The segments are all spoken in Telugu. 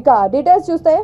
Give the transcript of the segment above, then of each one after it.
ఇక డీటెయిల్స్ చూస్తే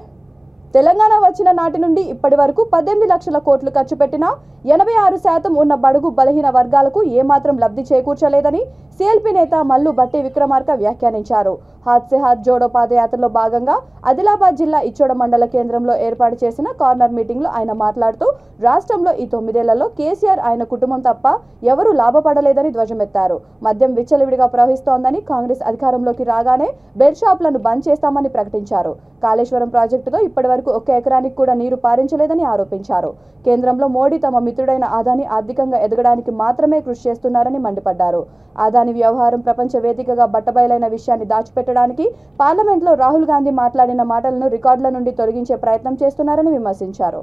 తెలంగాణ వచ్చిన నాటి నుండి ఇప్పటి వరకు 18 లక్షల కోట్లు ఖర్చు పెట్టినా 86% ఉన్న బడుగు బలహీన వర్గాలకు ఏమాత్రం లబ్ధి చేకూర్చలేదని సిఎల్పి నేత మల్లు బట్టి విక్రమార్క వ్యాఖ్యానించారు. హాత్ సే హాత్ జోడో పాదయాత్రలో భాగంగా ఆదిలాబాద్ జిల్లా ఇచ్చోడ మండల కేంద్రంలో ఏర్పాటు చేసిన కార్నర్ మీటింగ్లో ఆయన మాట్లాడుతూ రాష్ట్రంలో ఈ 9 ఏళ్లలో కేసీఆర్ ఆయన కుటుంబం తప్ప ఎవరూ లాభపడలేదని ధ్వజమెత్తారు. మద్యం విచ్చలవిడిగా ప్రవహిస్తోందని, కాంగ్రెస్ అధికారంలోకి రాగానే బెడ్ షాపులను బంద్ చేస్తామని ప్రకటించారు. కాళేశ్వరం ప్రాజెక్టుతో ఇప్పటివరకు 1 ఎకరానికి కూడా నీరు పారించలేదని ఆరోపించారు. కేంద్రంలో మోడీ తమ మిత్రుడైన అదానీ ఆర్థికంగా ఎదగడానికి మాత్రమే కృషి చేస్తున్నారని మండిపడ్డారు. అదానీ వ్యవహారం ప్రపంచ వేదికగా బట్టబయలైన విషయాన్ని దాచిపెట్టడానికి పార్లమెంట్లో రాహుల్ గాంధీ మాట్లాడిన మాటలను రికార్డుల నుండి తొలగించే ప్రయత్నం చేస్తున్నారని విమర్శించారు.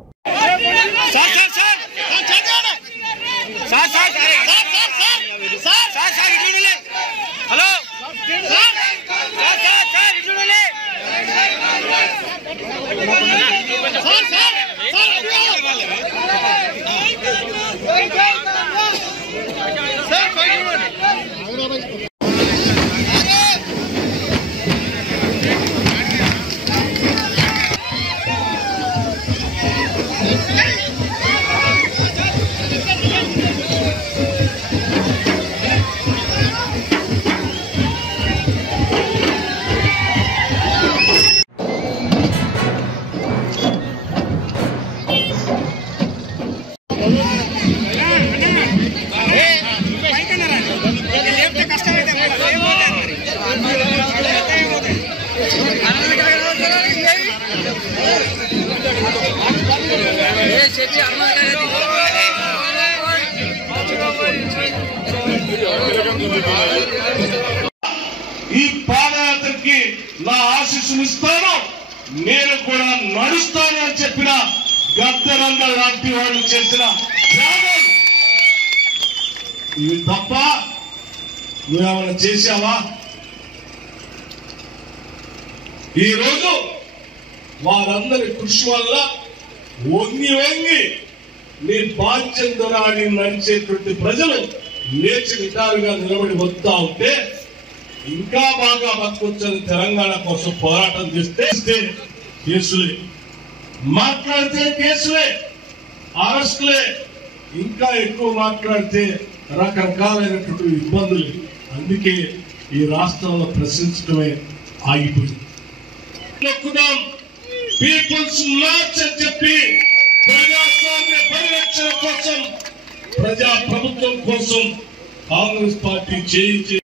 ఈ పాదయాత్రకి నా ఆశీస్సులు ఇస్తాను, నేను కూడా నడుస్తాను అని చెప్పిన గద్దరంగ లాంటి వాళ్ళు చేసిన త్యాగాలు ఇవి తప్ప నువ్వేమైనా చేశావా? ఈరోజు వారందరి కృషి వల్ల వంగి నీ బాధ్యతరాని నడిచేటువంటి ప్రజలు లేచి నిటారుగా నిలబడి వస్తా ఉంటే ఇంకా బాగా బతకొచ్చని తెలంగాణ కోసం పోరాటం చేస్తే కేసులే, మాట్లాడితే కేసులే, అరెస్టులే, ఇంకా ఎక్కువ మాట్లాడితే రకరకాలైనటువంటి ఇబ్బందులు. అందుకే ఈ రాష్ట్రంలో ప్రశ్నించడమే ఆగిపోయింది. పీపుల్స్ మార్చ్ అని చెప్పి ప్రజాస్వామ్య పరిరక్షణ కోసం, ప్రజా ప్రభుత్వం కోసం కాంగ్రెస్ పార్టీ చేయి